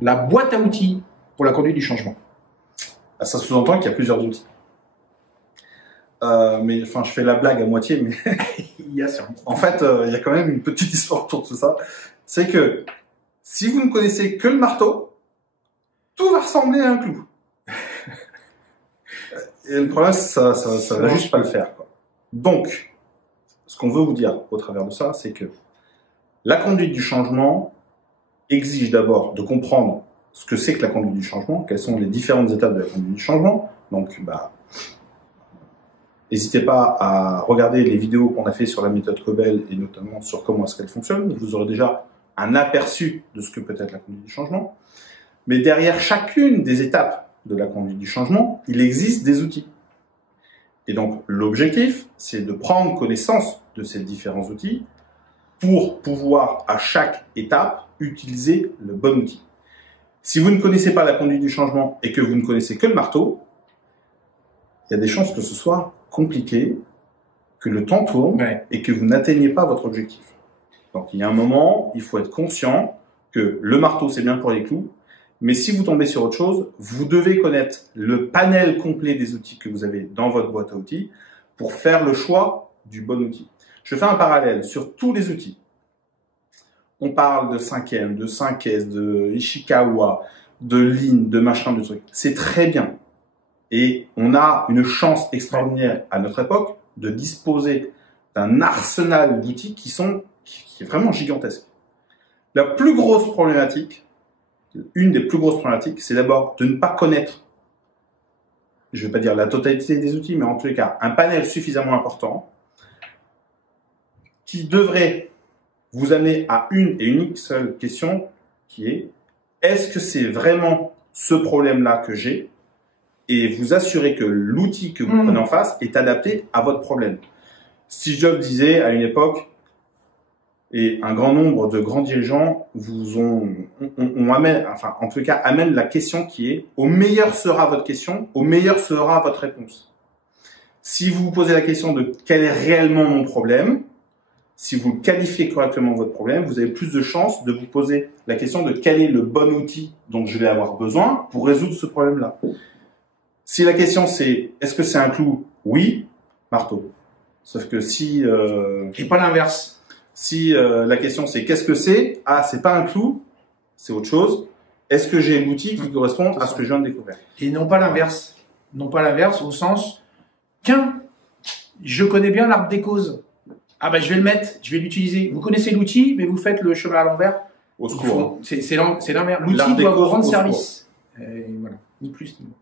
la boîte à outils pour la conduite du changement. Ça sous-entend qu'il y a plusieurs outils. Mais enfin, je fais la blague à moitié, mais en fait, il y a quand même une petite histoire autour de tout ça. C'est que si vous ne connaissez que le marteau, tout va ressembler à un clou. Et le problème, ça va juste pas le faire, quoi. Donc, ce qu'on veut vous dire au travers de ça, c'est que la conduite du changement exige d'abord de comprendre ce que c'est que la conduite du changement, quelles sont les différentes étapes de la conduite du changement. Donc, n'hésitez pas à regarder les vidéos qu'on a fait sur la méthode Cobel et notamment sur comment est-ce qu'elle fonctionne. Vous aurez déjà un aperçu de ce que peut être la conduite du changement. Mais derrière chacune des étapes de la conduite du changement, il existe des outils. Et donc, l'objectif, c'est de prendre connaissance de ces différents outils pour pouvoir, à chaque étape, utiliser le bon outil. Si vous ne connaissez pas la conduite du changement et que vous ne connaissez que le marteau, il y a des chances que ce soit compliqué, que le temps tourne et que vous n'atteigniez pas votre objectif. Donc, il y a un moment, il faut être conscient que le marteau, c'est bien pour les clous, mais si vous tombez sur autre chose, vous devez connaître le panel complet des outils que vous avez dans votre boîte à outils pour faire le choix du bon outil. Je fais un parallèle sur tous les outils. On parle de 5M, de 5S, de Ishikawa, de Lean, de machin, de trucs. C'est très bien. Et on a une chance extraordinaire à notre époque de disposer d'un arsenal d'outils qui est vraiment gigantesque. La plus grosse problématique, une des plus grosses problématiques, c'est d'abord de ne pas connaître, je ne vais pas dire la totalité des outils, mais en tous les cas, un panel suffisamment important qui devrait vous amener à une et unique seule question qui est: est-ce que c'est vraiment ce problème-là que j'ai? Et vous assurer que l'outil que vous prenez en face est adapté à votre problème. Steve Jobs disait à une époque, et un grand nombre de grands dirigeants amènent la question qui est: au meilleur sera votre question, au meilleur sera votre réponse. Si vous vous posez la question de quel est réellement mon problème, si vous qualifiez correctement votre problème, vous avez plus de chances de vous poser la question de quel est le bon outil dont je vais avoir besoin pour résoudre ce problème-là. Si la question c'est est-ce que c'est un clou? Oui, marteau. Sauf que si... et pas l'inverse. Si la question c'est qu'est-ce que c'est? Ah, c'est pas un clou, c'est autre chose. Est-ce que j'ai l'outil qui correspond à ce que je viens de découvrir? Et non pas l'inverse. Non pas l'inverse au sens qu'un, je connais bien l'arbre des causes. Ah ben je vais le mettre, je vais l'utiliser. Vous connaissez l'outil, mais vous faites le chemin à l'envers. Au secours. C'est l'envers. L'outil doit vous rendre service. Et voilà, ni plus ni moins.